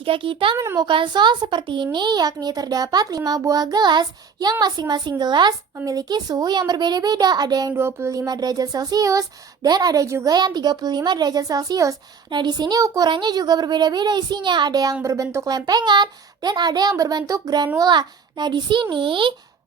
Jika kita menemukan soal seperti ini, yakni terdapat 5 buah gelas yang masing-masing gelas memiliki suhu yang berbeda-beda. Ada yang 25 derajat Celcius dan ada juga yang 35 derajat Celcius. Nah, di sini ukurannya juga berbeda-beda isinya. Ada yang berbentuk lempengan dan ada yang berbentuk granula. Nah, di sini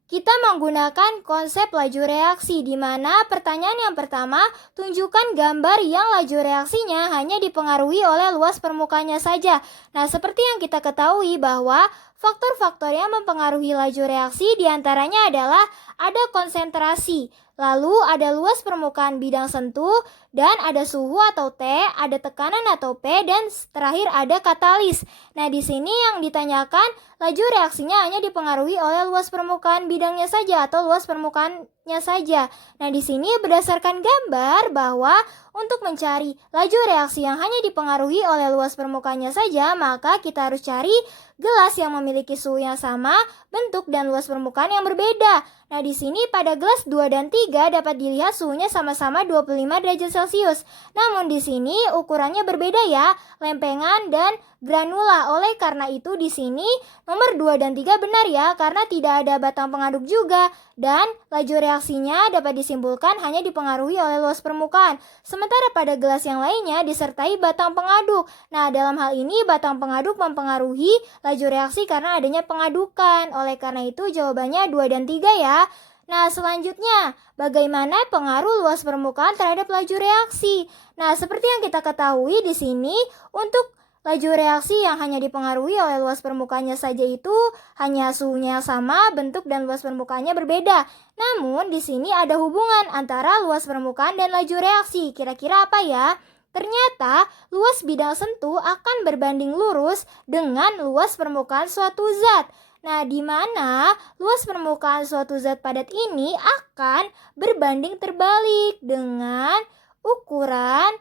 kita menggunakan konsep laju reaksi, di mana pertanyaan yang pertama, tunjukkan gambar yang laju reaksinya hanya dipengaruhi oleh luas permukaannya saja. Nah, seperti yang kita ketahui bahwa faktor-faktor yang mempengaruhi laju reaksi diantaranya adalah ada konsentrasi, lalu ada luas permukaan bidang sentuh, dan ada suhu atau T, ada tekanan atau P, dan terakhir ada katalis. Nah, di sini yang ditanyakan laju reaksinya hanya dipengaruhi oleh luas permukaan bidangnya saja atau luas permukaannya saja. Nah, di sini berdasarkan gambar bahwa untuk mencari laju reaksi yang hanya dipengaruhi oleh luas permukaannya saja, maka kita harus cari gelas yang memiliki suhu yang sama, bentuk dan luas permukaan yang berbeda. Nah, di sini pada gelas 2 dan 3 dapat dilihat suhunya sama-sama 25 derajat Celcius. Namun di sini ukurannya berbeda ya, lempengan dan granula. Oleh karena itu di sini nomor 2 dan 3 benar ya, karena tidak ada batang pengaduk juga. Dan laju reaksinya dapat disimpulkan hanya dipengaruhi oleh luas permukaan. Sementara pada gelas yang lainnya disertai batang pengaduk. Nah, dalam hal ini batang pengaduk mempengaruhi laju reaksi karena adanya pengadukan. Oleh karena itu jawabannya 2 dan 3 ya. Nah, selanjutnya, bagaimana pengaruh luas permukaan terhadap laju reaksi? Nah, seperti yang kita ketahui di sini, untuk laju reaksi yang hanya dipengaruhi oleh luas permukaannya saja itu hanya suhunya sama, bentuk dan luas permukaannya berbeda. Namun, di sini ada hubungan antara luas permukaan dan laju reaksi. Kira-kira apa ya? Ternyata, luas bidang sentuh akan berbanding lurus dengan luas permukaan suatu zat. Nah, di mana luas permukaan suatu zat padat ini akan berbanding terbalik dengan ukuran.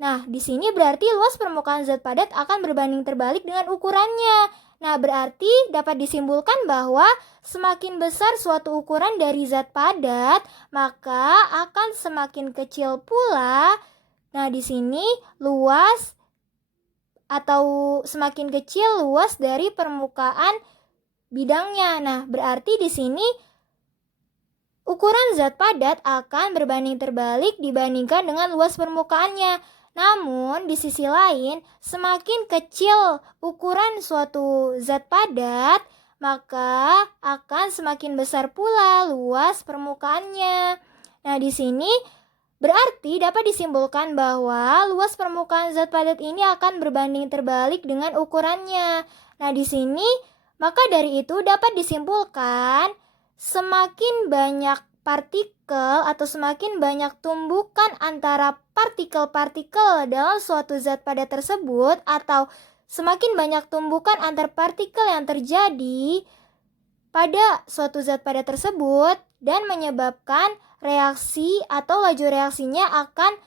Nah, di sini berarti luas permukaan zat padat akan berbanding terbalik dengan ukurannya. Nah, berarti dapat disimpulkan bahwa semakin besar suatu ukuran dari zat padat, maka akan semakin kecil pula. Nah, di sini luas atau semakin kecil luas dari permukaan bidangnya. Nah, berarti di sini ukuran zat padat akan berbanding terbalik dibandingkan dengan luas permukaannya. Namun, di sisi lain, semakin kecil ukuran suatu zat padat, maka akan semakin besar pula luas permukaannya. Nah, di sini berarti dapat disimpulkan bahwa luas permukaan zat padat ini akan berbanding terbalik dengan ukurannya. Nah, di sini maka dari itu dapat disimpulkan semakin banyak partikel atau semakin banyak tumbukan antara partikel-partikel dalam suatu zat padat tersebut atau semakin banyak tumbukan antar partikel yang terjadi pada suatu zat padat tersebut dan menyebabkan reaksi atau laju reaksinya akan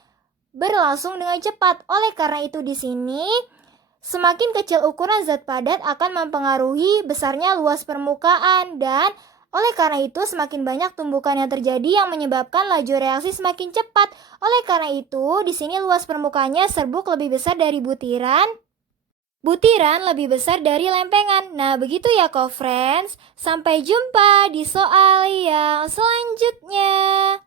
berlangsung dengan cepat. Oleh karena itu di sini semakin kecil ukuran zat padat akan mempengaruhi besarnya luas permukaan dan oleh karena itu semakin banyak tumbukan yang terjadi yang menyebabkan laju reaksi semakin cepat. Oleh karena itu di sini luas permukaannya serbuk lebih besar dari butiran. Butiran lebih besar dari lempengan. Nah, begitu ya co-friends. Sampai jumpa di soal yang selanjutnya.